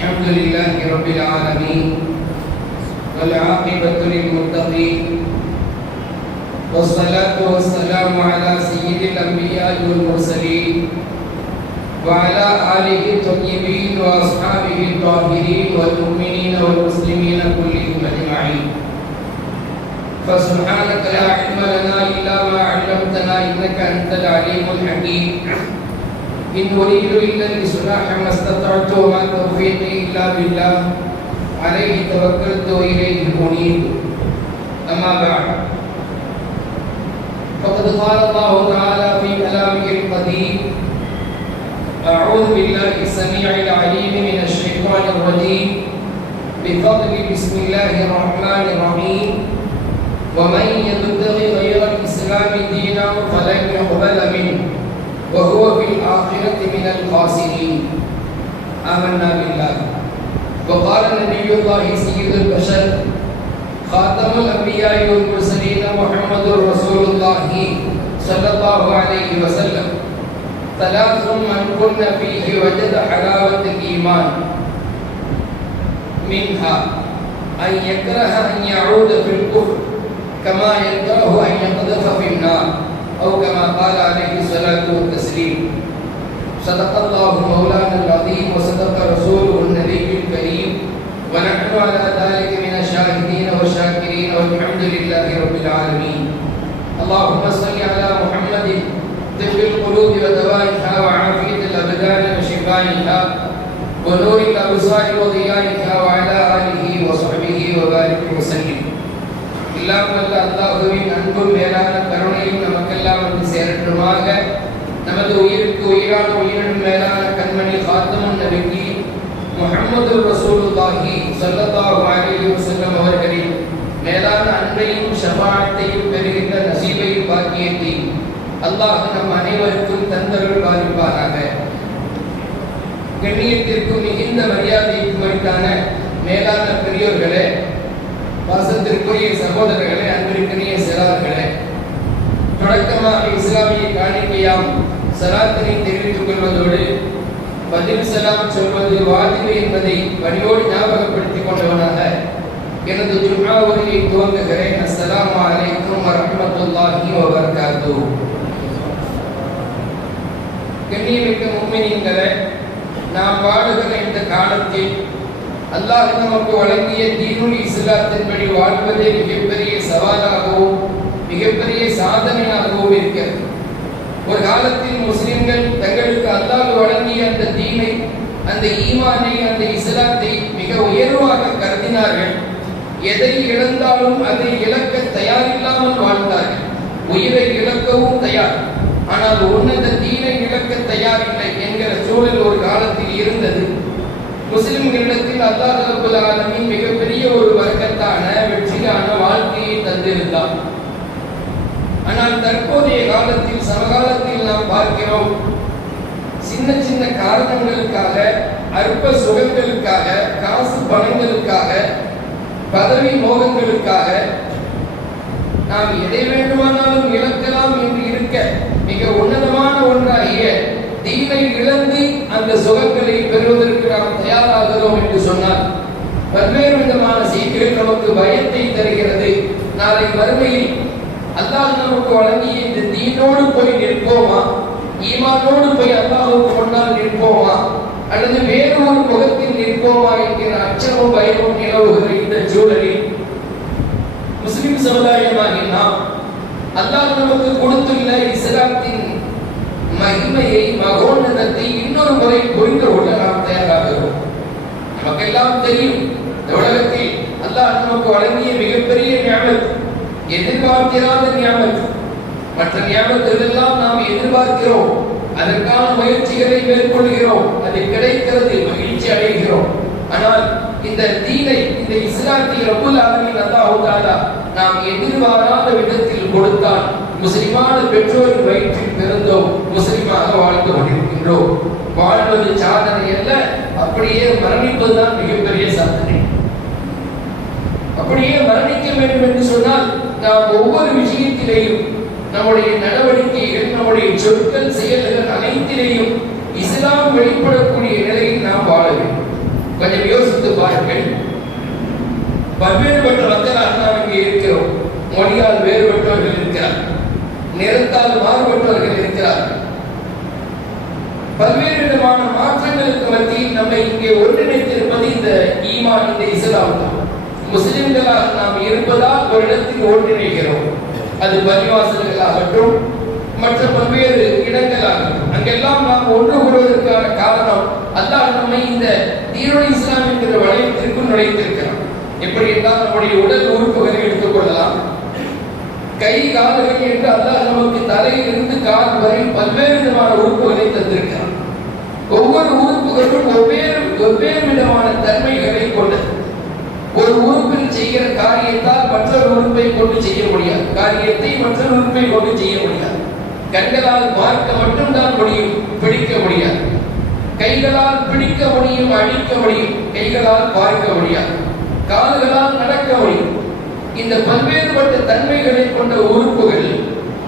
الحمد لله رب العالمين والعاقبة للمتقين والصلاة والسلام على سيد الأنبياء والمرسلين وعلى آله الطيبين وأصحابه الطاهرين والمؤمنين والمسلمين كلهم أجمعين. فسبحانك لا علم لنا إلا ما علمتنا إنك أنت العليم الحكيم. إن أريد إلا الإصلاح ما استطعت وما توفيقي إلا بالله عليه توكلت وإليه أنيب. أما بعد فقد قال الله تعالى في كلامه القديم أعوذ بالله السميع العليم من الشيطان الرجيم بفضل بسم الله الرحمن الرحيم. ومن يبتغي غير الآخرة من الخاسرين. آمنا بالله. وقال نبي الله سيد البشر خاتم الأنبياء والمرسلين محمد رسول الله صلى الله عليه وسلم. ثلاث من كن فيه وجد حلاوة الإيمان. منها أن يكره أن يعود في الكفر كما يكره أن يقذف في النار أو كما قال عليه الصلاة والتسليم. صدق الله مولانا العظيم وصدق رسوله النبي الكريم. ونحن على ذلك من الشاهدين والشاكرين. والحمد لله رب العالمين. اللهم صل على محمد. طب القلوب ودوائها وعافية الأبدان وشفائها. ونور الأبصار وضيائها وعلى آله ரசூலுல்லாஹி ஸல்லல்லாஹு அலைஹி வஸல்லம் அவர்களின் மேலான அன்பையும் ஷஃபாஅத்தையும் பெறுகின்ற நசீபையும் பாக்கியத்தையும் அல்லாஹ் நம் அனைவருக்கும் தந்தருள் பாலிப்பாராக. கண்ணியத்திற்கும் மிகுந்த மரியாதைக்கும் உரித்தான மேலான பெரியோர்களே வாசத்திற்குரிய சகோதரர்களே அன்பிற்குரிய சிறார்களே தொடக்கமாக இஸ்லாமிய காணிக்கையாம் சலாத்தினை தெரிவித்துக் கொள்வதோடு பதில் சலாம் சொல்வது வாஜிபு என்பதை வழியோடு ஞாபகப்படுத்திக் கொண்டவனாக எனது ஜும்மா துவங்குகிறேன். அஸ்லாம் அலைக்கும் வரமத்துல்லாஹி வபர்காத்து. கண்ணியமிக்க மும்மினீங்களே நாம் வாழுகிற இந்த காலத்தில் அல்லாஹ் நமக்கு வழங்கிய தீனுல் இஸ்லாத்தின்படி வாழ்வதே மிகப்பெரிய சவாலாகவும் மிகப்பெரிய சாதனையாகவும் இருக்கிறது. ஒரு காலத்தில் முஸ்லிம்கள் தங்களுக்கு அல்லாஹ் வழங்கிய அந்த தீனை அந்த ஈமானை அந்த இஸ்லாத்தை மிக உயர்வாக கருதினார்கள். எதை இழந்தாலும் அதை இழக்க தயாரில்லாமல் வாழ்ந்தார்கள். உயிரை இழக்கவும் தயார். ஆனால் உன்னத தீனை இழக்க தயாரில்லை என்கிற சூழல் ஒரு காலத்தில் இருந்தது. முஸ்லிம்களிடத்தில் அல்லா ரபுல் ஆலமின் மிகப்பெரிய ஒரு வர்க்கத்தான வெற்றியான வாழ்க்கையை தந்திருந்தார். ஆனால் தற்போதைய காலத்தில் சமகாலத்தில் நாம் பார்க்கிறோம் சின்ன சின்ன காரணங்களுக்காக அற்ப சுகங்களுக்காக காசு பணங்களுக்காக பதவி மோகங்களுக்காக நாம் எதை வேண்டுமானாலும் இழக்கலாம் என்று இருக்க மிக உன்னதமான ஒன்றாகிய தீனை இழந்து அந்த சுகங்களை பெறுவதற்கு நாம் தயாராகிறோம் என்று சொன்னார் பல்வேறு விதமான செய்திகள் நமக்கு பயத்தை தருகிறது. நாளை வறுமையில் அல்லாஹ் நமக்கு வழங்கிய இந்த தீனோடு போய் நிற்போமா? ஈமானோடு போய் அல்லாஹுக்கு முன்னால் நிற்போமா? அல்லது வேறு ஒரு முகத்தில் நிற்போமா என்கிற அச்சமும் பயமும் நிலவுகிற இந்த சூழலில் முஸ்லிம் சமுதாயமாகி நாம் அல்லாஹ் நமக்கு கொடுத்துள்ள இஸ்லாத்தின் மகிமையை மகோன்னதத்தை இன்னொரு முறை புரிந்து கொள்ள நாம் தயாராகிறோம் நமக்கெல்லாம் தெரியும் இந்த உலகத்தில் அல்லாஹ் நமக்கு வழங்கிய மிகப்பெரிய ஞாபகம் எதிர்பார்க்கிறாத ஞாபகம் மற்ற ஞாபகங்கள் எல்லாம் நாம் எதிர்பார்க்கிறோம். அதற்கான முயற்சிகளை மேற்கொள்கிறோம். அது கிடைக்கிறது மகிழ்ச்சி அடைகிறோம். ஆனால் இந்த தீனை இந்த இஸ்லாத்தை ரபுல் ஆலமீன் அல்லாஹ் தஆலா நாம் எதிர்பாராத விதத்தில் கொடுத்தால் முஸ்லிமான பெற்றோரின் வயிற்றில் பிறந்தோம் முஸ்லிமாக வாழ்ந்து கொண்டிருக்கின்றோம் வாழ்வது சாதனை அல்ல அப்படியே மரணிப்பதுதான் மிகப்பெரிய சாதனை. அப்படியே மரணிக்க வேண்டும் என்று சொன்னால் நாம் ஒவ்வொரு விஷயத்திலேயும் நம்முடைய நடவடிக்கைகள் நம்முடைய சொற்கள் செயல்கள் அனைத்திலேயும் இஸ்லாம் வெளிப்படக்கூடிய நிலையில் நாம் வாழ வேண்டும். கொஞ்சம் யோசித்து பாருங்கள். பல்வேறுபட்ட வந்தனாக நாம் இங்கே இருக்கிறோம். மொழியால் வேறுபட்டவர்கள் இருக்கிறார். நிறத்தால் மாறுபட்டவர்கள் இருக்கிறார். பல்வேறு விதமான மாற்றங்களுக்கு மத்தியில் நம்மை இங்கே ஒன்றிணைத்திருப்பது இந்த ஈமான் இந்த இஸ்லாம் தான். முஸ்லிம்களாக நாம் இருப்பதால் ஒரு இடத்தில் ஒன்றிணைகிறோம். அது பரிவாசல்களாகட்டும் மற்ற பல்வேறு இடங்களாகட்டும். அங்கெல்லாம் நாம் ஒன்று கூடுவதற்கான காரணம் அல்லாஹ் நம்மை இந்த தீரோட இஸ்லாம் என்கிற வளையத்திற்குள் நுழைத்திருக்கிறான். எப்படி என்றால் நம்முடைய உடல் உறுப்புகளை எடுத்துக்கொள்ளலாம் கை கால்கள் என்று அல்லாஹ் நமக்கு தலையிலிருந்து கால் வரை பல்வேறு விதமான உறுப்புகளை தந்திருக்கிறான். ஒவ்வொரு உறுப்புகளும் வெவ்வேறு வெவ்வேறு விதமான தன்மைகளை கொண்டது. ஒரு உறுப்பில் செய்கிற காரியத்தால் மற்றொரு உறுப்பை கொண்டு செய்ய முடியாது. காரியத்தை மற்றொரு உறுப்பை கொண்டு செய்ய முடியாது. கண்களால் பார்க்க மட்டும்தான் முடியும் பிடிக்க முடியாது. கைகளால் பிடிக்க முடியும் அழிக்க முடியும் கைகளால் பார்க்க முடியாது. கால்களால் நடக்க முடியும். இந்த பல்வேறுபட்ட தன்மைகளை கொண்ட உறுப்புகள்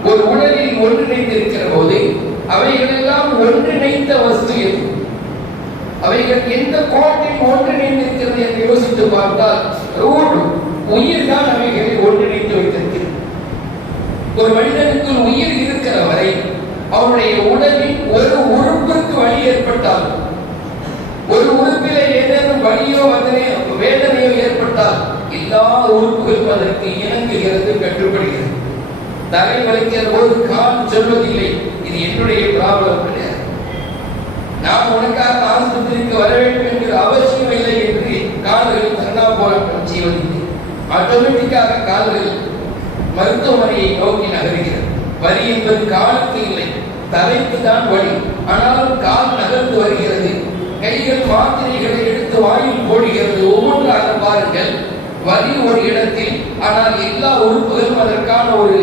ஒரு உடலில் ஒன்றிணைந்திருக்கிற போது அவைகளெல்லாம் ஒன்றிணைந்த வஸ்து எது? அவைகள் எந்த கோட்டில் ஒன்றிணைந்திருக்கிறது என்று யோசித்து பார்த்தால் ரூட் உயிர் தான் அவைகளை ஒன்றிணைத்து வைத்திருக்கிறது. ஒரு மனிதனுக்கு உயிர் இருக்கிற வரை அவருடைய உடலில் ஒரு உறுப்புக்கு வழி ஏற்பட்டால் ஒரு உறுப்பிலே ஏதேனும் வழியோ வந்தனையோ வேதனையோ ஏற்பட்டால் எல்லா உறுப்புகளும் அதற்கு இணங்குகிறது கட்டுப்படுகிறது. தலை வலிக்கிற போது கால் சொல்வதில்லை. இது என்னுடைய ப்ராப்ளம் நாம் உனக்காக ஆஸ்பத்திரிக்கு வர வேண்டும் என்கிற அவசியம் இல்லை என்று கால்களில் கருணா போராட்டம் செய்வதில்லை ஆட்டோமேட்டிக்காக கால்கள் மருத்துவமனையை நோக்கி நகர்கிறது. வரி என்பது காலுக்கு இல்லை தலைக்கு தான் வழி ஆனாலும் கால் நகர்ந்து வருகிறது. கைகள் மாத்திரைகளை எடுத்து வாயில் போடுகிறது. ஒவ்வொன்றாக பாருங்கள். வரி ஒரு இடத்தில் ஆனால் எல்லா உறுப்புகளும் அதற்கான ஒரு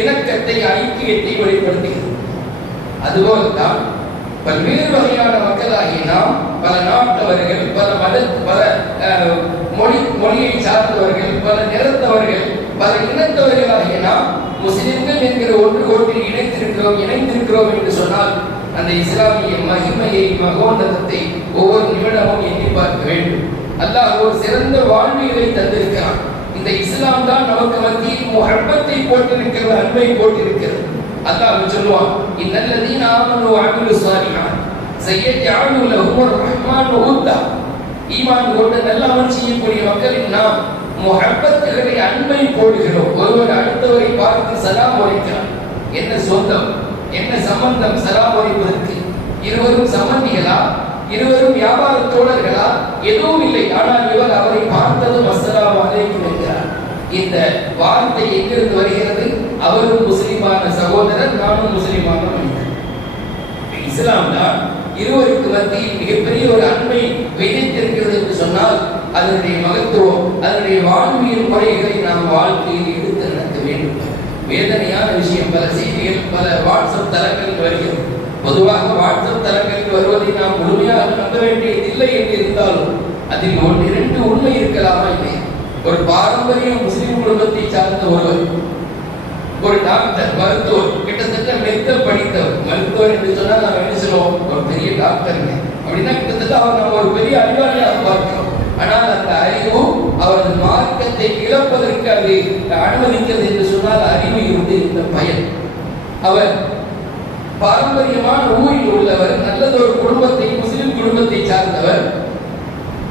இணக்கத்தை ஐக்கியத்தை வெளிப்படுத்துகிறது. அதுபோல்தான் பல்வேறு வகையான மக்களாகிய நாம் பல நாட்டவர்கள் பல மத பல மொழி மொழியை சார்ந்தவர்கள் பல நிறத்தவர்கள் பல இனத்தவர்களாகிய நாம் முஸ்லிம்கள் என்கிற ஒன்று கோட்டில் இணைத்திருக்கிறோம் இணைந்திருக்கிறோம் என்று சொன்னால் அந்த இஸ்லாமிய மகிமையை மகோன்னதத்தை ஒவ்வொரு நிமிடமும் எண்ணி பார்க்க வேண்டும். அல்லாஹ் ஒரு சிறந்த வாழ்வியலை தந்திருக்கிறான். இந்த இஸ்லாம் தான் நமக்கு மத்தியில் முஹப்பத்தை போட்டிருக்கிறது அன்பை போட்டிருக்கிறது. அல்லாஹ் சொல்லுவான் இன்னல்லதீன ஆமனு வஅமிலு ஸாலிஹாத் சய்யஜஅலு லஹும் அர்ரஹ்மான் உத்தா ஈமான் கொண்டு நல்ல அமல் செய்யக்கூடிய மக்களின் நாம் முஹப்பத்துகளை அன்பை போடுகிறோம். ஒருவர் அடுத்தவரை பார்த்து சலாம் உரைக்கிறார் என்ன சொந்தம்? என்ன சம்பந்தம் சலாம் உரைப்பதற்கு இருவரும் சம்பந்திகளா? இருவரும் வியாபார தோழர்களா? எதுவும் இல்லை. ஆனால் இவர் அவரை பார்த்ததும் அஸ்ஸலாமு அலைக்கும் என்கிறார். இந்த வார்த்தை எங்கிருந்து வருகிறது? அவரும் முஸ்லிமான சகோதரர் நானும் முஸ்லிமான இஸ்லாம் தான் இருவருக்கு மத்தியில் மிகப்பெரிய ஒரு அண்மை விதைத்திருக்கிறது என்று சொன்னால் அதனுடைய மகத்துவம் அதனுடைய வாழ்வியல் முறைகளை நாம் வாழ்க்கையில் எடுத்து நடத்த வேண்டும். வேதனையான விஷயம் பல செய்திகள் பல வாட்ஸ்அப் தளங்களில் வருகிறது. பொதுவாக வாட்ஸ்அப் தளங்களில் வருவதை நாம் முழுமையாக நம்ப வேண்டியதில்லை என்று இருந்தாலும் அதில் ஒன்று இரண்டு உண்மை இருக்கலாமா இல்லை ஒரு பாரம்பரிய முஸ்லிம் குடும்பத்தை சார்ந்த ஒருவர் ஒரு டாக்டர் மருத்துவர் கிட்டத்தட்ட மெத்த படித்தவர். மருத்துவர் என்று சொன்னால் நாம் என்ன சொல்லுவோம்? ஒரு பெரிய டாக்டருங்க அப்படின்னா கிட்டத்தட்ட அவர் நம்ம ஒரு பெரிய அறிவாளியாக பார்க்கிறோம். ஆனால் அந்த அறிவும் அவரது மார்க்கத்தை இழப்பதற்கு அது அனுமதிக்கிறது என்று சொன்னால் அறிவு இருந்து இந்த பயன். அவர் பாரம்பரியமான ஊரில் உள்ளவர் நல்லதொரு குடும்பத்தை முஸ்லிம் குடும்பத்தை சார்ந்தவர்.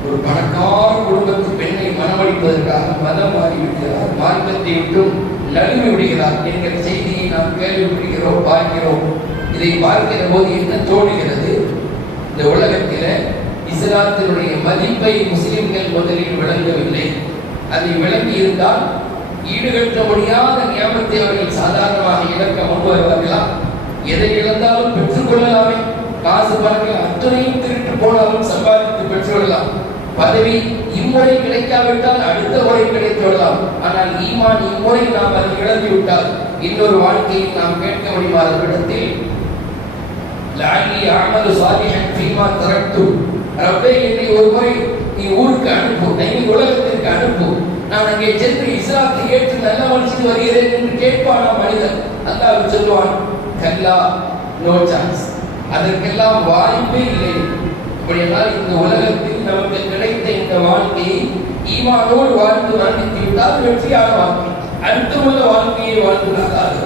ஒரு பணக்கார குடும்பத்து பெண்ணை மனமளிப்பதற்காக மதம் மாறிவிட்டார். மார்க்கத்தை விட்டும் நழுவி விடுகிறார் என்கிற செய்தியை நாம் கேள்விப்படுகிறோம் பார்க்கிறோம். இதை பார்க்கிற போது என்ன தோணுகிறது இந்த உலகத்தில் இஸ்லாத்தினுடைய மதிப்பை முஸ்லிம்கள் முதலில் விளங்கவில்லை. அதை விளங்கி இருந்தால் ஈடுகட்ட முடியாத நியமத்தை அவர்கள் சாதாரணமாக இழக்க முன்வருவார்களா எதை இழந்தாலும் பெற்றுக்கொள்ளலாமே காசு பணங்கள் அத்தனையும் திருட்டு போனாலும் சம்பாதித்து பெற்றுக்கொள்ளலாம் பதவி இம்முறை கிடைக்காவிட்டால் அடுத்த முறை கிடைத்துவிடலாம். ஆனால் ஈமான் இம்முறை நாம் அதை இழந்து விட்டால் இன்னொரு வாழ்க்கையை நாம் கேட்க முடியாத இடத்தில் லாலி அமது சாலிஹன் ஃபீமா தரக்து. ரப்பே என்னை ஒரு முறை நீ ஊருக்கு அனுப்பு. நீ உலகத்திற்கு அனுப்பு. நான் அங்கே சென்று இஸ்லாத்தை ஏற்று நல்ல மனுஷன் வருகிறேன் என்று கேட்பானா மனிதன். அல்லாஹ் சொல்லுவான் கல்லா நோ சான்ஸ் அதற்கெல்லாம் வாய்ப்பே இல்லை. அப்படியென்றால் இந்த உலகத்தில் நமக்கு கிடைத்த இந்த வாழ்க்கையை ஈமானோடு வாழ்ந்து மரணித்து விட்டால் வெற்றியான வாழ்க்கை. அர்த்தமுள்ள வாழ்க்கையை வாழ்ந்துள்ளதாக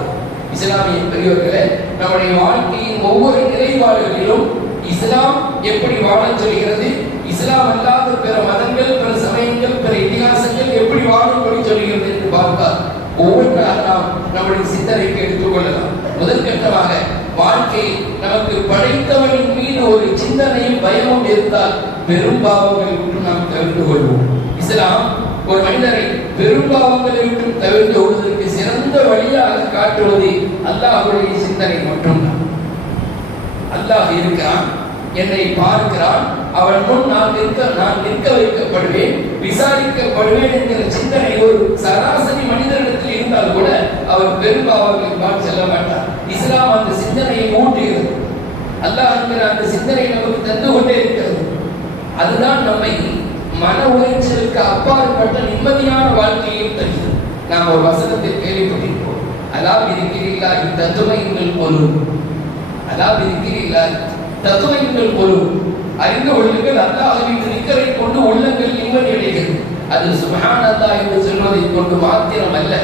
இஸ்லாமிய பெரியவர்களே நம்முடைய வாழ்க்கையின் ஒவ்வொரு நிலைப்பாடுகளிலும் இஸ்லாம் எப்படி வாழச் சொல்கிறது? இஸ்லாம் அல்லாத பிற மதங்கள் பிற சமயங்கள் பிற இதிகாசங்கள் எப்படி வாழும்படி சொல்கிறது என்று பார்த்தால் ஒவ்வொன்றாக நாம் நம்முடைய சிந்தனைக்கு எடுத்துக்கொள்ளலாம் முதற்கட்டமாக வாழ்க்கை நமக்கு படைத்தவனின் மீது ஒரு சிந்தனையும் பயமும் இருந்தால் பெரும் பாவங்களை விட்டு நாம் தவிர்த்து கொள்வோம். இஸ்லாம் ஒரு மனிதரை பெரும் பாவங்களை விட்டு தவிர்த்து கொள்வதற்கு சிறந்த வழியாக காட்டுவது அல்லாஹ்வுடைய சிந்தனை மட்டும்தான். அல்லாஹ் இருக்கிறான் என்னை பார்க்கிறான் அவன் முன் நான் நிற்க நான் நிற்க வைக்கப்படுவேன் விசாரிக்கப்படுவேன் என்கிற சிந்தனை ஒரு சராசரி மனிதனிடத்தில் இருந்தால் கூட அவர் பெரும்பாவர்கள் செல்ல மாட்டார். இஸ்லாம் அந்த சிந்தனையை ஊன்றுகிறது அல்லாஹ் என்கிற அந்த சிந்தனை நமக்கு தந்து கொண்டே இருக்கிறது. அதுதான் நம்மை மன உளைச்சலுக்கு அப்பாற்பட்ட நிம்மதியான வாழ்க்கையை தருகிறது. நாம் ஒரு வசனத்தில் கேள்விப்பட்டிருப்போம். அலாம் இருக்கிறீர்களா இந்த பொருள் அலாம் இருக்கிறீர்களா தத்துவங்கள் பொருள் அறிந்து கொள்ளுங்கள் அல்லாஹ்வின் நிக்கரை கொண்டு உள்ளங்கள் நிம்மதி அடைகிறது அது சுபஹான் அல்லாஹ் என்று சொல்வதை கொண்டு மாத்திரம் அல்ல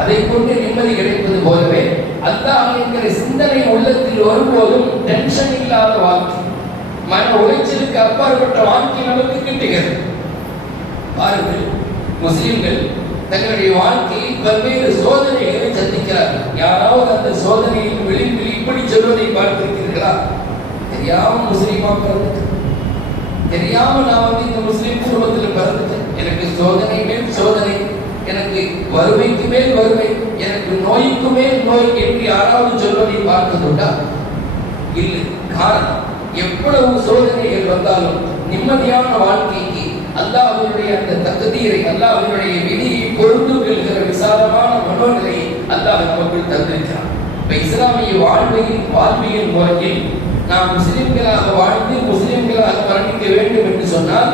அதை கொண்டு நிம்மதி கிடைப்பது போலவே அல்லாஹ் என்கிற சிந்தனை உள்ளத்தில் வரும்போதும் டென்ஷன் இல்லாத வாழ்க்கை. மன உளைச்சலுக்கு அப்பாற்பட்ட வாழ்க்கை நமக்கு கிட்டுகிறது. பாருங்கள் முஸ்லிம்கள் தங்களுடைய வாழ்க்கையில் பல்வேறு சோதனைகளை சந்திக்கிறார்கள். யாராவது அந்த சோதனையின் விளிம்பில் இப்படி சொல்வதை பார்த்திருக்கிறீர்களா? தெரியாம முஸ்லீமா பிறந்துட்டேன். தெரியாம நான் வந்து இந்த முஸ்லீம் குடும்பத்தில் பிறந்துட்டேன். எனக்கு சோதனை வறுமைக்கு மேல் வறுமை. எனக்கு நோய்க்கு மேல் நோய் என்று யாராவது சொல்வதை பார்த்ததுண்டா இல்லை. காரணம் எவ்வளவு சோதனைகள் வந்தாலும் நிம்மதியான வாழ்க்கைக்கு அல்லாஹ்வுடைய அந்த தகுதியை அல்லாஹ்வுடைய விதியை பொருந்து கொள்கிற விசாலமான மனோநிலையை அல்லாஹ் நமக்கு தந்திருக்கிறான். இப்ப இஸ்லாமிய வாழ்வையில் வாழ்வியல் முறையில் நாம் முஸ்லிம்களாக வாழ்ந்து முஸ்லிம்களாக மரணிக்க வேண்டும் என்று சொன்னால்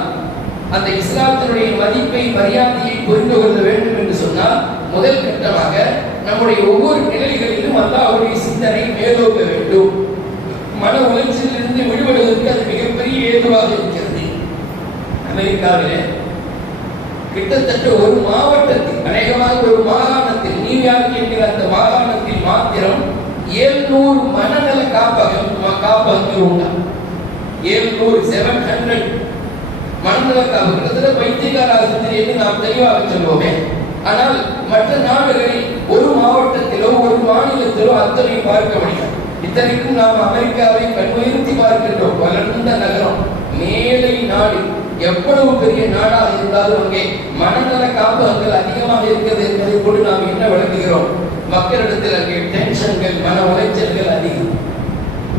அந்த இஸ்லாத்தினுடைய மதிப்பை மரியாதையை புரிந்து கொள்ள வேண்டும் என்று சொன்னால் முதல் கட்டமாக நம்முடைய ஒவ்வொரு நிலைகளிலும் அல்லாஹ்வுடைய சிந்தனை மேலோக்க வேண்டும். மன உணர்ச்சியிலிருந்து விடுபடுவதற்கு அது மிகப்பெரிய ஏதுவாக இருக்கிறது. அமெரிக்காவிலே கிட்டத்தட்ட ஒரு மாவட்டத்தில் அநேகமாக ஒரு மாகாணத்தில் நியூயார்க் என்கிற அந்த மாகாணத்தில் மாத்திரம் ஏழ்நூறு மனநல காப்பகம் காப்பகங்கள் உண்டா? ஏழ்நூறு செவன் ஹண்ட்ரட் மனநல காப்பகம் கிட்டத்தட்ட பைத்தியகார ஆஸ்பத்திரி என்று நாம் தெளிவாக சொல்வோமே ஆனால் மற்ற நாடுகளில் ஒரு மாவட்டத்திலோ ஒரு மாநிலத்திலோ அத்தனை பார்க்க முடியாது இத்தனைக்கும் நாம் அமெரிக்காவை கண்முயர்த்தி பார்க்கின்றோம். வளர்ந்த நகரம். மேலை நாடு. எவ்வளவு பெரிய நாடாக இருந்தாலும் அங்கே மனநல காப்பகங்கள் அதிகமாக இருக்கிறது என்பதை கூட நாம் என்ன விளக்குகிறோம்? மக்களிடத்தில் அங்கே டென்ஷன்கள் மன உளைச்சல்கள் அதிகம்.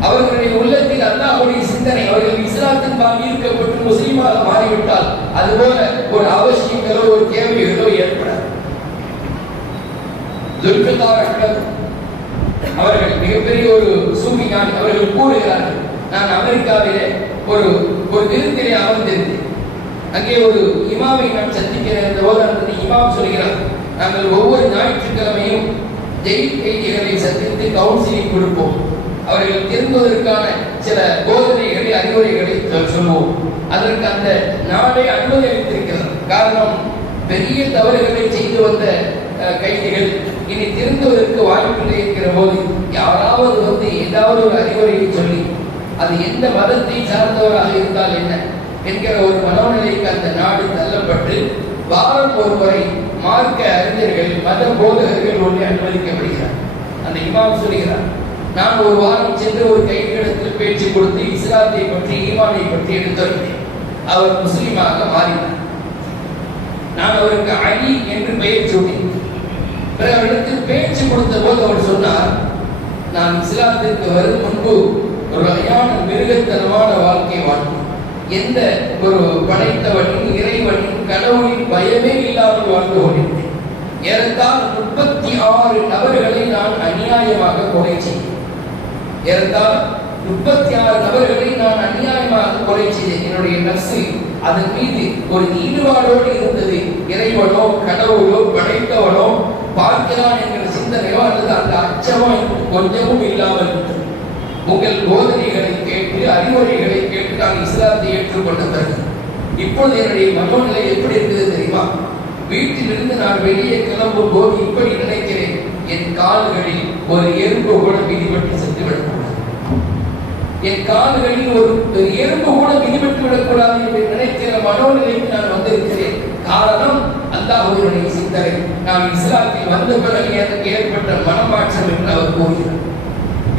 அவர்களுடைய உள்ள அல்லாஹுடைய சிந்தனை அவர்கள் இஸ்லாத்தின் பால் ஈர்க்கப்பட்டு முஸ்லீமாக மாறிவிட்டால் அதுபோல ஒரு அவசியங்களோ ஒரு தேவைகளோ ஏற்படாது. அவர்கள் மிகப்பெரிய ஒரு சூஃபி ஞானி. அவர்கள் கூறுகிறார்கள் நான் அமெரிக்காவிலே ஒரு ஒரு விருந்திலே அமர்ந்திருந்தேன். அங்கே ஒரு இமாமை நான் சந்திக்கிறேன் போது அந்த இமாம் சொல்கிறார். நாங்கள் ஒவ்வொரு ஞாயிற்றுக்கிழமையும் ஜெயில் கைதிகளை சந்தித்து கவுன்சிலிங் கொடுப்போம். அவர்கள் திரும்புவதற்கான சில போதனைகளை அறிவுரைகளை சொல்~ சொல்வோம் அதற்கு அந்த நாடே அனுமதி அளித்திருக்கிறது. காரணம் பெரிய தவறுகளை செய்து வந்த அஹ், கைதிகள் இனி திருந்துவதற்கு வாய்ப்பில்லை இருக்கிற போது யாராவது வந்து ஏதாவது ஒரு அறிவுரையை சொல்லி அது எந்த மதத்தை சார்ந்தவராக இருந்தால் என்ன என்கிற ஒரு மனோநிலைக்கு அந்த நாடு தள்ளப்பட்டு வாரம் ஒரு முறை மார்க்க அறிஞர்கள் மத போதகர்கள் ஒன்று அனுமதிக்கப்படுகிறார். அந்த இமாம் சொல்கிறார் நான் ஒரு வாரம் சென்று ஒரு கைதிடத்தில் பேச்சு கொடுத்து இஸ்லாத்தை பற்றி ஈமானை பற்றி எடுத்துரைத்தேன் அவர் முஸ்லீமாக மாறினார். நான் அவருக்கு அலி என்று பெயர் சூட்டினேன். பிறகு அவரிடத்தில் பேச்சு கொடுத்த போது அவர் சொன்னார் நான் இஸ்லாத்திற்கு வரும் முன்பு ஒரு வகையான மிருகத்தனமான வாழ்க்கை வாழ்ந்தேன். எந்த ஒரு படைத்தவனின் இறைவனின் கடவுளின் பயமே இல்லாமல் வாழ்ந்து கொண்டிருந்தேன். ஏறத்தால் முப்பத்தி ஆறு நபர்களை நான் அநியாயமாக கொலை செய்தேன். ஏறத்தால் முப்பத்தி ஆறு நபர்களை நான் அநியாயமாக கொலை செய்தேன். என்னுடைய நர்சு அதன் மீது ஒரு ஈடுபாடோடு இருந்தது. இறைவனோ கடவுளோ படைத்தவனோ பார்க்கிறான் என்கிற சிந்தனையோ அல்லது அந்த அச்சமோ கொஞ்சமும் இல்லாமல் இருந்தது. உங்கள் போதனைகளை கேட்டு அறிவுரைகளை கேட்டு நான் இஸ்லாத்தை ஏற்றுக்கொண்ட பிறகு இப்பொழுது என்னுடைய மனோநிலை எப்படி இருக்குது தெரியுமா? வீட்டிலிருந்து நான் வெளியே கிளம்பும் போது இப்படி நினைக்கிறேன். என் கால்களில் ஒரு எறும்பு கூட மிதிபட்டு சென்று விடக்கூடாது. என் கால்களில் ஒரு எறும்பு கூட மிதிபட்டு விடக்கூடாது என்று நினைக்கிற மனோநிலைக்கு நான் வந்திருக்கிறேன். காரணம் அல்லாஹுடைய சிந்தனை. நாம் இஸ்லாத்தில் வந்த பிறகு எனக்கு ஏற்பட்ட மனமாற்றம் என்று அவர் கூறுகிறார்.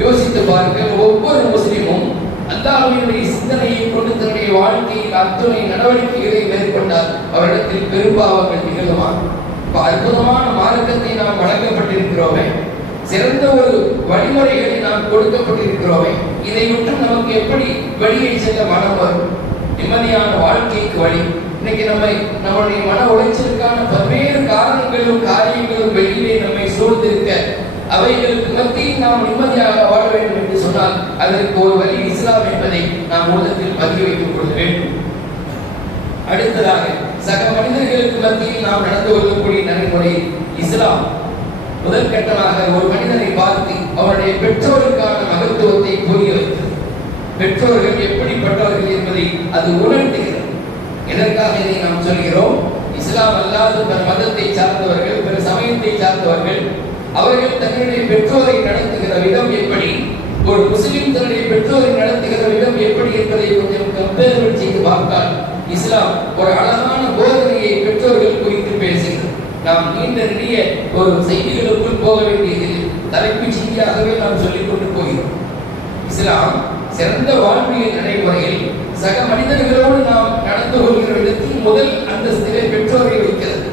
யோசித்து பாருங்கள் ஒவ்வொரு முஸ்லிமும் அல்லாஹுடைய சிந்தனையை கொண்டு தன்னுடைய வாழ்க்கையில் அத்துணை நடவடிக்கைகளை மேற்கொண்டால் அவரிடத்தில் பெரும்பாவங்கள் நிகழுமா? அற்புதமான மார்க்கத்தை நாம் வழங்கப்பட்டிருக்கிறோமே. சிறந்த ஒரு வழிமுறைகளை நாம் கொடுக்கப்பட்டிருக்கிறோமே இதை விட்டு நமக்கு எப்படி வெளியே செல்ல மனம் வரும்? நிம்மதியான வாழ்க்கைக்கு வழி. இன்னைக்கு நம்மை நம்முடைய மன உளைச்சலுக்கான பல்வேறு காரணங்களும் காரியங்களும் வெளியிலே நம்மை சூழ்ந்திருக்க அவைகளுக்கு மத்தியில் நாம் நிம்மதியாக வாழ வேண்டும் என்று சொன்னால் அதற்கு ஒரு வழி இஸ்லாம் என்பதை நாம் உலகத்தில் பதிய வைத்துக் கொள்ள வேண்டும். அடுத்ததாக சக மனிதர்களுக்கு மத்தியில் நாம் நடந்து கொள்ளக்கூடிய நடைமுறை இஸ்லாம். முதல் கட்டமாக ஒரு மனிதனை பார்த்து அவருடைய பெற்றோருக்கான மகத்துவத்தை புரிய வைத்தது. பெற்றோர்கள் எப்படிப்பட்டவர்கள் என்பதை அது உணர்த்துகிறது. எதற்காக இதை நாம் சொல்கிறோம்? இஸ்லாம் அல்லாத பிற மதத்தை சார்ந்தவர்கள் பிற சமயத்தை சார்ந்தவர்கள் அவர்கள் தங்களுடைய பெற்றோரை நடத்துகிற விதம் எப்படி ஒரு முஸ்லிம் தன்னுடைய பெற்றோரை நடத்துகிற விதம் எப்படி என்பதை கொஞ்சம் கம்பேர் செய்து பார்த்தால் இஸ்லாம் ஒரு அழகான போதனையை நாம் நீண்ட நெடிய ஒரு செய்திகளுக்குள் போக வேண்டியதில் தலைப்புச் செய்தியாகவே நாம் சொல்லிக் கொண்டு போகிறோம். இஸ்லாம் சிறந்த வாழ்வியல் நடைமுறையில் சக மனிதர்களோடு நாம் நடந்து கொள்கிற இடத்தில் முதல் அந்தஸ்திலே பெற்றோரை வைக்கிறது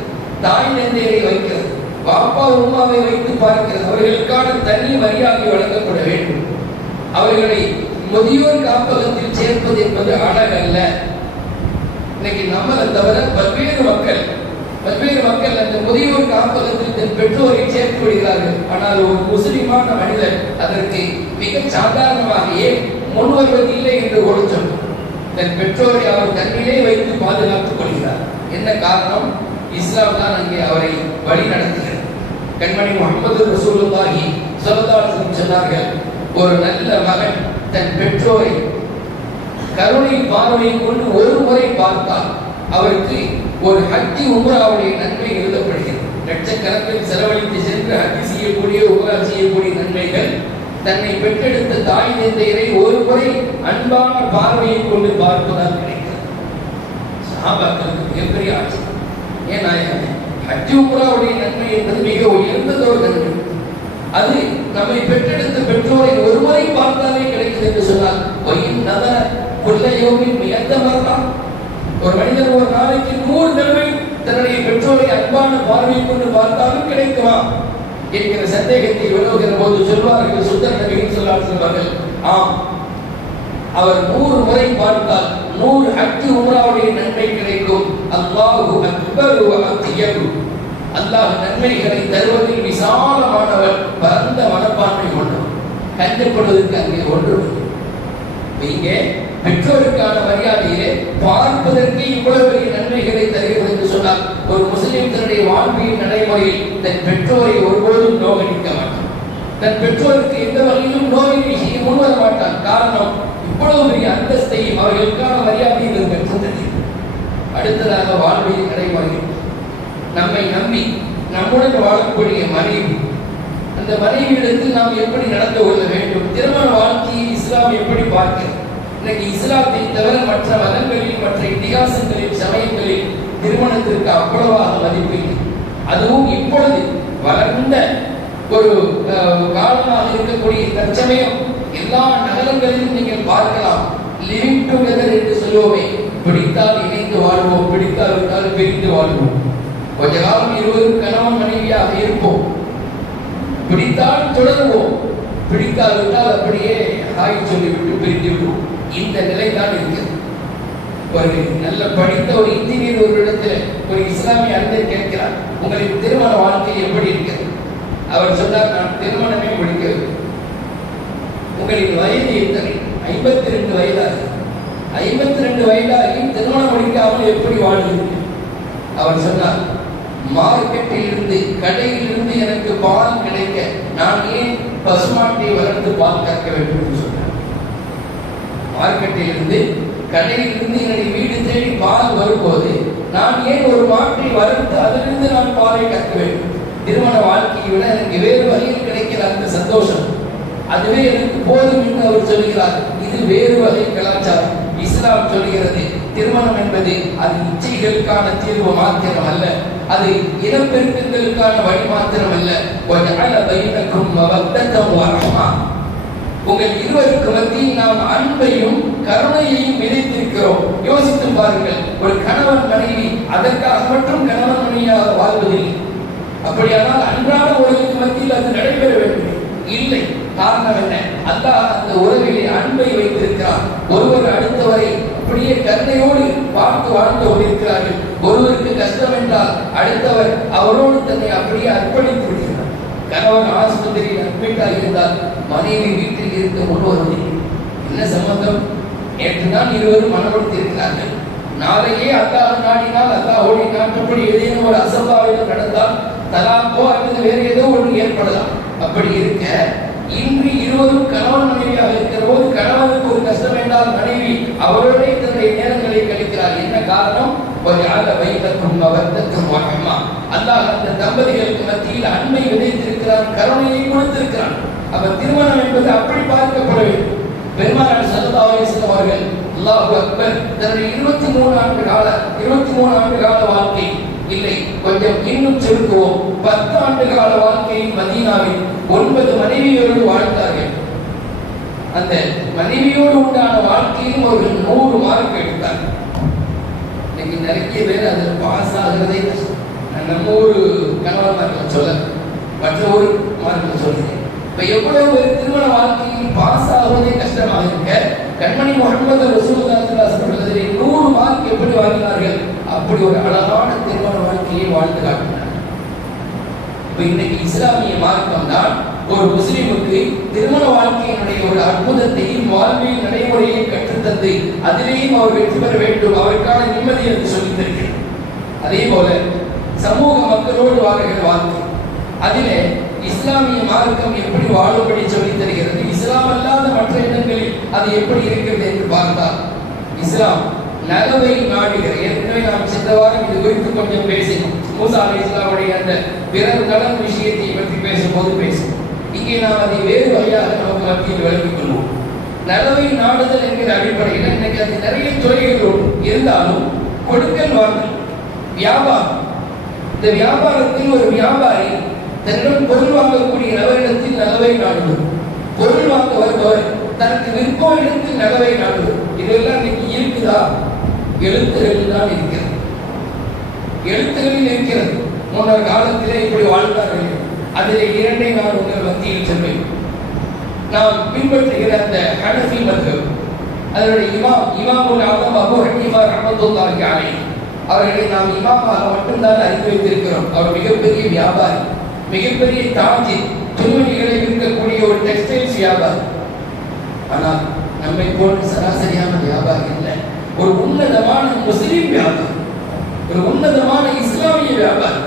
தாய் தந்தையரை வைக்கிறது பாப்பா உமாவை வைத்து பார்க்கிறது. அவர்களுக்கான தனி மரியாதை வழங்கப்பட வேண்டும். அவர்களை முதியோர் காப்பகத்தில் சேர்ப்பது என்பது அழகல்ல. இன்னைக்கு நம்மளை தவிர பல்வேறு மக்கள் பல்வேறு மக்கள் அந்த முதியோர் காப்பகத்தில் தன் பெற்றோரை சேர்த்து விடுகிறார்கள் ஆனால் ஒரு முஸ்லிமான மனிதர் அதற்கு மிக சாதாரணமாக ஏன் முன்வருவது இல்லை என்று கூட சொன்னார் தன் பெற்றோரை அவர் தன்னிலே வைத்து பாதுகாத்துக் கொள்கிறார். என்ன காரணம்? இஸ்லாம் தான் அங்கே அவரை வழி நடத்துகிறது. கண்மணி முகமது ரசூலுல்லாஹி ஸல்லல்லாஹு சொன்னார்கள் ஒரு நல்ல மகன் தன் பெற்றோரை கருணை பார்வை கொண்டு ஒரு முறை பார்த்தால் அவருக்கு ஒரு ஹஜ்ஜி உம்ராவுடைய நன்மை எழுதப்படுகிறது. லட்சக்கணக்கில் செலவழித்து சென்று ஹஜ்ஜி செய்யக்கூடிய உம்ரா செய்யக்கூடிய நன்மைகள் தன்னை பெற்றெடுத்த தாய் தந்தையரை ஒரு முறை அன்பான பார்வையை கொண்டு பார்ப்பதால் கிடைக்கிறது. சஹாபாக்களுக்கு மிகப்பெரிய ஆட்சி ஏன் ஹஜ்ஜி ஹஜ் உம்ராவுடைய நன்மை என்பது மிக உயர்ந்தது ஒரு நன்மை. அது நம்மை பெற்றெடுத்த பெற்றோரை ஒரு முறை பார்த்தாலே கிடைக்கிறது என்று சொன்னால் ஒயின் நதன கொள்ளையோவின் மிகந்த மரணம் ஒரு மனிதன் ஒரு நாளைக்கு நூறு தடவை தன்னுடைய பெற்றோரை அன்பான பார்வை கொண்டு பார்த்தாலும் கிடைக்குமா என்கிற சந்தேகத்தை விலகுகிற போது சொல்வார்கள் சுத்தர் நபிகள் சொல்லார் சொல்வார்கள் ஆம். அவர் நூறு முறை பார்த்தால் நூறு ஹஜ் உமராவுடைய நன்மை கிடைக்கும். அல்லாஹு அக்பர் வ அல்லாஹ் நன்மைகளை தருவதில் விசாலமானவர் பரந்த மனப்பான்மை கொண்டவர் கண்டுகொள்வதற்கு அங்கே ஒன்று இங்கே பெற்றோருக்கான மரியாதையிலே பார்ப்பதற்கு இவ்வளவு பெரிய நன்மைகளை தருகிறது என்று சொன்னால் ஒரு முஸ்லிம் தன்னுடைய வாழ்வியின் நடைமுறையில் தன் பெற்றோரை ஒருபோதும் நோகடிக்க மாட்டான். தன் பெற்றோருக்கு எந்த வகையிலும் நோய் முன்வர மாட்டான். காரணம் இவ்வளவு பெரிய அந்தஸ்தையும் அவர்களுக்கான மரியாதையும் பெற்றுள்ளது அடுத்ததாக வாழ்வியின் நடைமுறையில் நம்மை நம்பி நம்முடன் வாழக்கூடிய மனைவி அந்த மனைவியிடத்தில் நாம் எப்படி நடந்து கொள்ள வேண்டும்? திருமண வாழ்க்கையை இஸ்லாம் எப்படி பார்க்கிறது? இன்றைக்கு இஸ்லாத்தை தவிர மற்ற மதங்களில் மற்ற இதிகாசங்களில் சமயங்களில் திருமணத்திற்கு அவ்வளவாக மதிப்பு இல்லை. அதுவும் இப்பொழுது வளர்ந்த ஒரு காலமாக இருக்கக்கூடிய தற்சமயம் எல்லா நகரங்களிலும் நீங்கள் பார்க்கலாம் லிவிங் டுகெதர் என்று சொல்லுவோமே பிடித்தால் இணைந்து வாழ்வோம் பிடிக்காவிட்டால் பிரிந்து வாழ்வோம். கொஞ்ச காலம் இருவரும் கணவன் மனைவியாக இருப்போம். பிடித்தால் தொடருவோம் பிடிக்காவிட்டால் அப்படியே ஹாய் சொல்லிவிட்டு பிரிந்து விடுவோம். இந்த நிலை தான் இருக்குது ஒரு நல்ல படித்த ஒரு இன்ஜினியர் ஒரு இடத்துல ஒரு இஸ்லாமிய அறிஞர் கேட்கிறார் உங்களின் திருமண வாழ்க்கை எப்படி இருக்கிறது? அவர் சொன்னார் நான் திருமணமே முடிக்கவில்லை. உங்களின் வயது எத்தனை? ஐம்பத்தி ரெண்டு வயதாக. ஐம்பத்தி ரெண்டு வயதாகியும் திருமணம் முடிக்காமல் எப்படி வாழ்கிறீர்கள்? அவர் சொன்னார் மார்க்கெட்டில் இருந்து கடையில் இருந்து எனக்கு பால் கிடைக்க நான் ஏன் பசுமாட்டை வளர்த்து பால் கற்க வேண்டும்? என்று சொன்னார். மார்க்கெட்டிலிருந்து கடையிலிருந்து என்னுடைய வீடு தேடி பால் வரும்போது நான் ஏன் ஒரு மாட்டை வறுத்து அதிலிருந்து நான் பாலை கற்க வேண்டும்? திருமண வாழ்க்கையை விட எனக்கு வேறு வகையில் கிடைக்கிற அந்த சந்தோஷம். அதுவே எனக்கு போதும் என்று அவர் சொல்கிறார். இது வேறு வகை கலாச்சாரம். இஸ்லாம் சொல்கிறது திருமணம் என்பது அது இச்சைகளுக்கான தீர்வு மாத்திரம் அல்ல அது இனப்பெருக்கங்களுக்கான வழி மாத்திரம் அல்ல உங்கள் இருவருக்கு மத்தியில் நாம் அன்பையும் கருணையையும் விதைத்திருக்கிறோம் யோசித்து பாருங்கள் ஒரு கணவன் மனைவி அதற்காக மட்டும் கணவன் மனைவியாக வாழ்வதில்லை. அப்படியானால் அன்றாட உறவுக்கு மத்தியில் அது நடைபெற வேண்டும். இல்லை காரணம் என்ன? அல்லாஹ் அந்த உறவிலே அன்பை வைத்திருக்கிறார் ஒருவர் அடுத்தவரை அப்படியே கருணையோடு பார்த்து வாழ்ந்து கொண்டிருக்கிறார்கள். ஒருவருக்கு கஷ்டம் என்றால் அடுத்தவர் அவரோடு தன்னை அப்படியே அர்ப்பணித்து விடுகிறார். கணவன் ஆஸ்பத்திரியில் அட்மிட்டாக இருந்தால் மனைவி வீட்டில் இருக்க முழுவதுமே என்ன சம்மந்தம் நேற்று தான் இருவரும் மனப்படுத்தியிருக்கிறார்கள் நாளையே அல்லாஹ் நாடினால் அல்லாஹ் ஓடினால் அப்படி ஏதேனும் ஒரு அசம்பாவிதம் நடந்தால் தலாக்கோ அல்லது வேறு ஏதோ ஒன்று ஏற்படலாம். அப்படி இருக்க இன்று இருவரும் கணவன் மனைவியாக இருக்கிற போது கணவனுக்கு ஒரு கஷ்டம் என்றால் மனைவி அவருடைய தன்னுடைய நேரங்களை கழிக்கிறார். என்ன காரணம்? ஒரு ஆக வைத்தக்கும் அவர்த்தக்கும் அல்லாஹ் அந்த தம்பதிகளுக்கு மத்தியில் அன்பை விதைத்திருக்கிறார் விதைத்திருக்கிறான் கருணையை கொடுத்திருக்கிறான் அப்ப திருமணம் என்பது அப்படி பார்க்கப்பட வேண்டும். பெருமாள் சல்லல்லாஹு அலைஹி அவர்கள் அல்லாஹ் அக்பர் தன்னுடைய இருபத்தி மூணு ஆண்டு கால இருபத்தி மூணு ஆண்டு கால வாழ்க்கை இல்லை. கொஞ்சம் இன்னும் சுருக்குவோம் பத்து ஆண்டு கால வாழ்க்கையில் மதீனாவில் ஒன்பது மனைவியோடு வாழ்ந்தார்கள் அந்த மனைவியோடு உண்டான வாழ்க்கையும் அவர்கள் நூறு மார்க் எடுத்தார். இன்னைக்கு நிறைய பேர் அதில் பாஸ் ஆகிறதே நம்ம ஊர் கணவன் சொல்ல மற்ற ஒரு மார்க்கம் சொல்கிறேன். இப்ப எவ்வளவு பேர் திருமண வாழ்க்கையில் பாஸ் ஆகுவதே கஷ்டமாக இருக்க கண்மணி முகமது ரசூல்தாஸ் சொல்வதிலே நூறு மார்க் எப்படி வாங்கினார்கள்? அப்படி ஒரு அழகான திருமண வாழ்க்கையை வாழ்ந்து காட்டினார். இப்ப இன்னைக்கு இஸ்லாமிய மார்க்கம் தான் ஒரு முஸ்லிமுக்கு திருமண வாழ்க்கையினுடைய ஒரு அற்புதத்தையும் வாழ்வியல் நடைமுறையை கற்றுத்தந்து அதிலேயும் அவர் வெற்றி பெற வேண்டும் அவருக்கான நிம்மதி என்று சொல்லித் தருகிறது. அதே போல சமூக மக்களோடு வாழ்கிற வாழ்க்கை. அதிலே இஸ்லாமிய மார்க்கம் எப்படி வாழும்படி சொல்லித் தருகிறது? இஸ்லாம் அல்லாத மற்ற இடங்களில் அது எப்படி இருக்கிறது என்று பார்த்தால் இஸ்லாம் நலவை நாடுகிற ஏற்கனவே நாம் சென்ற வாரம் இது குறித்து கொஞ்சம் பேசினோம். மூசா அலி இஸ்லாமுடைய அந்த பிறர் நலன் விஷயத்தை பற்றி பேசும்போது பேசினோம். இங்கே நாம் அதை வேறு வழியாக நமக்கு மத்தியில் விளங்கிக் கொள்வோம். நலவை நாடுதல் என்கிற அடிப்படையில் இன்னைக்கு அது நிறைய துறைகள் உண்டு இருந்தாலும் கொடுக்கல் வாங்கல் வியாபாரம். இந்த வியாபாரத்தில் ஒரு வியாபாரி தன்னிடம் பொருள் வாங்கக்கூடிய நபரிடத்தில் நலவை நாடுவது பொருள் வாங்க வருபவர் தனக்கு விருப்பம் இடத்தில் நலவை நாடுவது இதெல்லாம் இன்னைக்கு இருக்குதா எழுத்துகளில் தான் இருக்கிறது. எழுத்துகளில் இருக்கிறது. முன்னர் காலத்திலே இப்படி வாழ்ந்தார்கள். அதிலே இரண்டை நான் உங்கள் மத்தியில் சொல்வேன். நாம் பின்பற்றுகிற அந்த ஹனஃபி மதுகம் அதனுடைய இமாம் இமாமுல் ஆலம் அபு ஹனீஃபா ரஹமத்துல்லாஹி அலைஹி. அவர்களை நாம் இமாமாக மட்டும்தான் அறிந்து வைத்திருக்கிறோம். அவர் மிகப்பெரிய வியாபாரி. மிகப்பெரிய தாஜி துணிமணிகளை விற்கக்கூடிய ஒரு டெக்ஸ்டைல்ஸ் வியாபாரி. ஆனால் நம்மை போன்ற சராசரியான வியாபாரி இல்லை ஒரு உன்னதமான முஸ்லிம் வியாபாரி ஒரு உன்னதமான இஸ்லாமிய வியாபாரி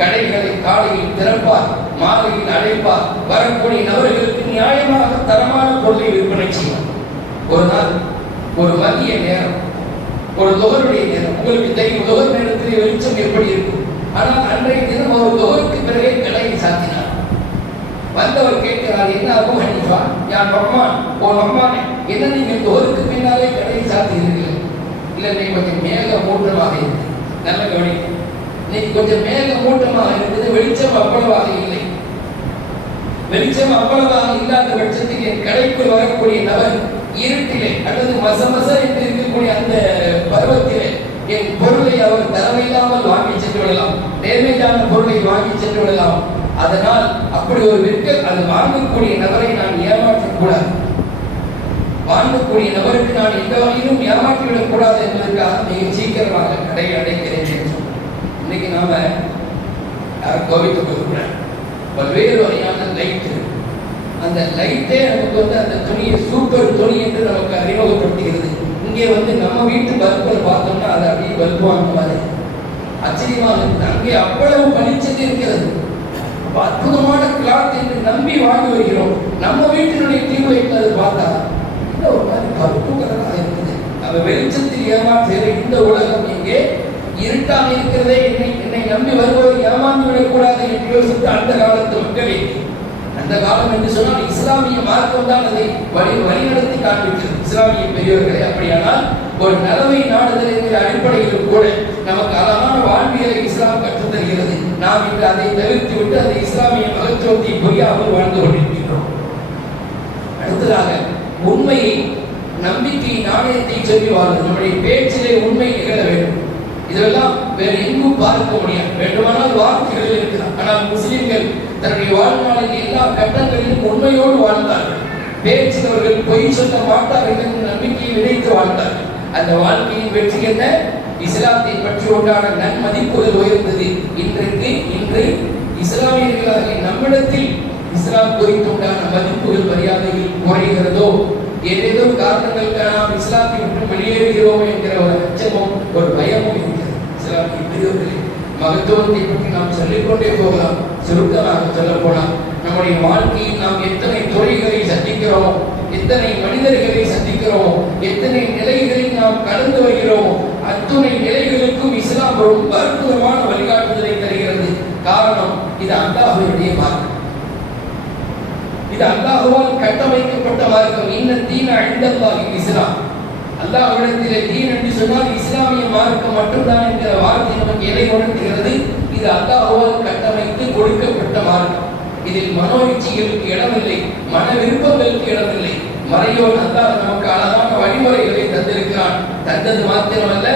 கடைகளை காலையில் திறப்பார் மாலையில் அழைப்பார் வரக்கூடிய நபர்களுக்கு நியாயமாக தரமான பொருளை விற்பனை செய்வார். ஒரு நாள் ஒரு மதிய நேரம் ஒரு தொகருடைய நேரம். உங்களுக்கு தெரியும் தொகர் நேரத்தில் வெளிச்சம் எப்படி இருக்கும்? ஆனால் அன்றைய தினம் ஒரு தொகருக்கு பிறகு கடையை சாத்தினார். வந்தவர் கேட்கிறார் என்ன அபு ஹனிஃபா? யார் ரஹ்மான். ஓ ரஹ்மானே என்ன நீங்கள் தோருக்கு பின்னாலே கடையை சாத்தினீர்கள் இல்லை நீ கொஞ்சம் மேக மூட்டமாக இருக்கு. நல்ல கவனி நீ கொஞ்சம் மேக மூட்டமாக இருக்குது வெளிச்சம் அவ்வளவாக இல்லை. வெளிச்சம் அவ்வளவாக இல்லாத பட்சத்தில் என் கடைக்குள் வரக்கூடிய நபர் இருட்டிலே அல்லது மசமச என்று இருக்கக்கூடிய அந்த பருவத்திலே என் பொருளை அவர் தரமில்லாமல் வாங்கி சென்று விடலாம். டேமேஜான பொருளை வாங்கி சென்று விடலாம். அதனால் அப்படி ஒரு விற்க அது வாங்கக்கூடிய நபரை நான் ஏமாற்றக்கூடாது. வாங்கக்கூடிய நபருக்கு நான் எந்த வகையிலும் ஏமாற்றிவிடக் கூடாது என்பதற்காக மிக சீக்கிரமாக கடை அடைக்கிறேன் என்று இன்னைக்கு நாம யார் கோவித்துக் கொள்ளக்கூடாது பல்வேறு வகையான லைட் அந்த லைட்டே நமக்கு வந்து அந்த துணியை சூப்பர் துணி என்று நமக்கு அறிமுகப்படுத்துகிறது. இங்கே வந்து நம்ம வீட்டு பல்புகள் பார்த்தோம்னா அது அப்படியே பல்பு மாதிரி. ஆச்சரியமாக இருக்குது. அங்கே அவ்வளவு பளிச்சது இருக்கிறது. அற்புதமான கிளாத் என்று நம்பி வாங்கி வருகிறோம். நம்ம வீட்டினுடைய தீர்வு அது பார்த்தா இந்த ஒரு மாதிரி கருப்பு கலராக இருக்குது. நம்ம வெளிச்சத்தில் ஏமாற்றுகிற இந்த உலகம் இங்கே இருட்டாக இருக்கிறதே. என்னை என்னை நம்பி வருபவர் ஏமாந்து விடக்கூடாது என்று யோசித்து அந்த காலத்து மக்களே. அந்த காலம் என்று சொன்னால் இஸ்லாமிய மார்க்கம் தான் அதை வழி வழிநடத்தி காண்பிக்கிறது இஸ்லாமிய பெரியவர்களே அப்படியானால் ஒரு நலவை நாடுதல் என்கிற அடிப்படையில் கூட நமக்கு அழகான வாழ்வியலை இஸ்லாம் கற்றுத் தருகிறது. நாம் இன்று அதை தவிர்த்து விட்டு அதை இஸ்லாமிய மகத்துவத்தை புரியாமல் வாழ்ந்து கொண்டிருக்கின்றோம். அடுத்ததாக உண்மையை நம்பிக்கை நாணயத்தை சொல்லி வாழ்வது. நம்முடைய பேச்சிலே உண்மை நிகழ வேண்டும். இதெல்லாம் வேற எங்கும் பார்க்க முடியாது. வேண்டுமானால் வார்த்தைகளில் இருக்கலாம். ஆனால் முஸ்லிம்கள் தன்னுடைய வாழ்நாளின் எல்லா கட்டங்களிலும் உண்மையோடு வாழ்ந்தார்கள். பேச்சினவர்கள் பொய் சொல்ல மாட்டார்கள் என்ற நம்பிக்கையை விதைத்து வாழ்ந்தார்கள் அந்த வாழ்க்கையின் வெற்றி என்ன? இஸ்லாத்தை பற்றி உண்டான நன்மதிப்புகள் உயர்ந்தது. இன்றைக்கு இன்று இஸ்லாமியர்களாகிய நம்மிடத்தில் இஸ்லாம் குறித்து உண்டான மதிப்புகள் மரியாதைகள் குறைகிறதோ ஏதேதோ காரணங்களுக்காக நாம் இஸ்லாத்தை விட்டு வெளியேறுகிறோம் என்கிற ஒரு அச்சமும் ஒரு பயமும் இருக்கிறது. இஸ்லாமிய பெரியவர்களே மகத்துவத்தை பற்றி நாம் சொல்லிக்கொண்டே போகலாம் சுருக்கமாக சொல்ல போனால் நம்முடைய வாழ்க்கையில் நாம் எத்தனை துறைகளை சந்திக்கிறோம் எத்தனை மனிதர்களை சந்திக்கிறோம் எத்தனை நிலைகளில் நாம் கடந்து வருகிறோம் அத்துணை நிலைகளுக்கும் இஸ்லாம் ரொம்ப அற்புதமான வழிகாட்டுதலை தருகிறது. காரணம் இது அல்லாஹுடைய மார்க்கம். இது அல்லாஹுவால் கட்டமைக்கப்பட்ட மார்க்கம். இன்ன தீன அழிந்தல்லாஹி இஸ்லாம். அல்லாஹ்விடத்திலே தீன் என்று சொன்னால் இஸ்லாமிய மார்க்கம் மட்டும்தான் என்கிற வார்த்தை நமக்கு எதை உணர்த்துகிறது. இது அல்லாஹுவால் கட்டமைத்து கொடுக்கப்பட்ட மார்க்கம். இதில் மனோ இச்சைகளுக்கு இடமில்லை மன விருப்பங்களுக்கு இடமில்லை. மறையோன் அல்லாஹ் நமக்கு அழகான வழிமுறைகளை தந்திருக்கிறான். தந்தது மாத்திரமல்ல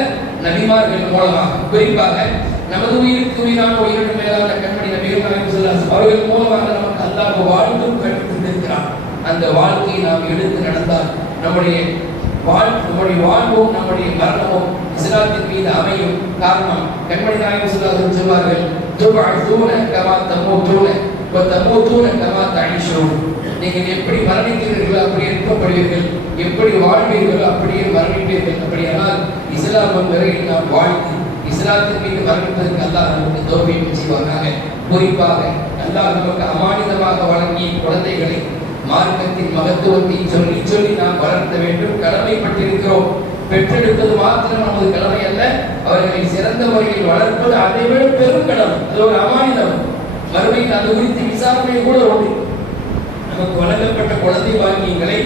நபிமார்கள் மூலமாக. குறிப்பாக நமது உயிருக்கு உயிரான உயிரினும் மேலான கண்மணி நபிகள் அவர்கள் மூலமாக நமக்கு அல்லாஹ் வாழ்ந்தும் கற்றுத் தந்திருக்கிறான் அந்த வாழ்க்கையை நாம் எடுத்து நடந்தால் நம்முடைய வாழ் நம்முடைய வாழ்வும் நம்முடைய மரணமும் இஸ்லாத்தின் மீது அமையும். காரணம் கண்மணி நாயகம் ஸல்லல்லாஹு சொல்வார்கள் தூண கமா தம்மோ தூண தமூதூன கமா தஈஷூன் நீங்கள் எப்படி மரணிக்கிறீர்களோ அப்படி இருக்கப்படுவீர்கள் எப்படி வாழ்வீர்களோ அப்படியே மரணிப்பீர்கள். அப்படியானால் இஸ்லாம் வரையில் நாம் வாழ்ந்து இஸ்லாத்தின் மீது மரணிப்பதற்கு அல்லாஹ் நமக்கு தோல்வியை செய்வாங்க குறிப்பாக அல்லாஹ் நமக்கு அமானிதமாக வழங்கிய குழந்தைகளை மார்க்கத்தின் மகத்துவத்தை சொல்லி சொல்லி நாம் வளர்த்த வேண்டும். கடமைப்பட்டிருக்கிறோம். பெற்றெடுப்பது மாத்திரம் நமது கடமை அல்ல. அவர்களை சிறந்த முறையில் வளர்ப்பது அதை விட பெரும் கடமை. அது ஒரு அமானிதம். மறுமையில் அது குறித்து விசாரணை கூட உண்டு நமக்கு வழங்கப்பட்ட குழந்தை பாக்கியங்களை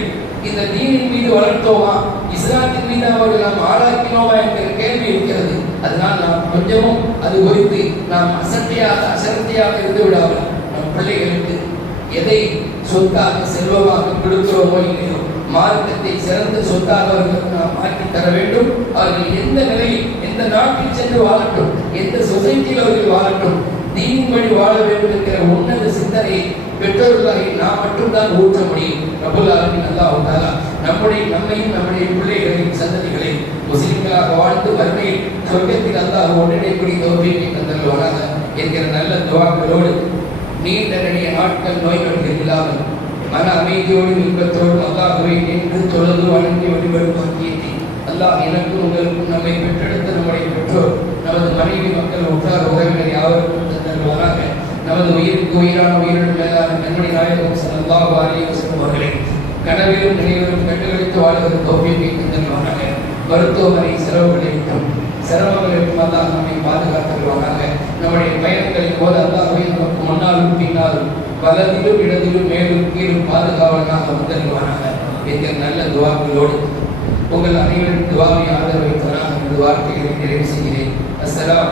இந்த தீனின் மீது வளர்த்தோமா? இஸ்லாத்தின் மீது அவர்கள் நாம் ஆளாக்கினோமா என்கிற கேள்வி இருக்கிறது. அதனால் நாம் கொஞ்சமும் அது குறித்து நாம் அசட்டையாக அசரத்தையாக இருந்து விடாமல் நம் பிள்ளைகளுக்கு எதை சொத்தாக செல்வமாக கொடுக்கிறோமோ இல்லையோ மார்க்கத்தை சிறந்த சொத்தாக அவர்களுக்கு நாம் மாற்றி தர வேண்டும். அவர்கள் எந்த நிலையில் எந்த நாட்டில் சென்று வாழட்டும் எந்த சொசைட்டியில் அவர்கள் வாழட்டும் தீயின்படி வாழ வேண்டும் என்கிற உன்னத சிந்தனையை பெற்றோர்களாகி நாம் மட்டும்தான் ஊற்ற முடியும். ரபுல் நல்லா உண்டாலா நம்முடைய நம்மையும் நம்முடைய பிள்ளைகளையும் சந்ததிகளை முஸ்லிம்களாக வாழ்ந்து வறுமையில் சொர்க்கத்தில் அல்லாஹ் ஒன்றிணைக்கூடிய தோல்வியை தந்தல்வானாக என்கிற நல்ல துவாக்களோடு நீண்ட நடிகை நாட்கள் நோய் இல்லாமல் மன அமைதியோடு இன்பத்தோடு அல்லாஹுவை நின்று தொழுது வணங்கி வழிபடும் பாக்கியத்தை அல்லாஹ் எனக்கும் உங்களுக்கும் நம்மை பெற்றெடுத்த நம்முடைய பெற்றோர் நமது மனைவி மக்கள் உற்றார் உறவினர் யாவருக்கும் தந்தல்வானாக நமது உயிருக்கு உயிரான உயிரினும் மேலான கண்மணி நாயகம் ஸல்லல்லாஹு அலைஹி வஸல்லம் கனவிலும் நினைவிலும் கண்டுகளித்து வாழ்கிற தோப்பியை தந்தல்வானாக மருத்துவமனை செலவுகளை விட்டும் சிரமங்களுக்கும் அல்லாஹ் நம்மை பாதுகாத்துள்வானாக நம்முடைய பயணங்களை போது அல்லாஹை நமக்கு முன்னாலும் பின்னாலும் வலதிலும் இடத்திலும் மேலும் கீழும் பாதுகாவலனாக வந்தல்வானாக எங்கள் நல்ல துவாக்களோடு உங்கள் அனைவரின் துவாவை ஆதரவை தராக எனது வார்த்தைகளை நிறைவு செய்கிறேன். அஸ்ஸலாம்.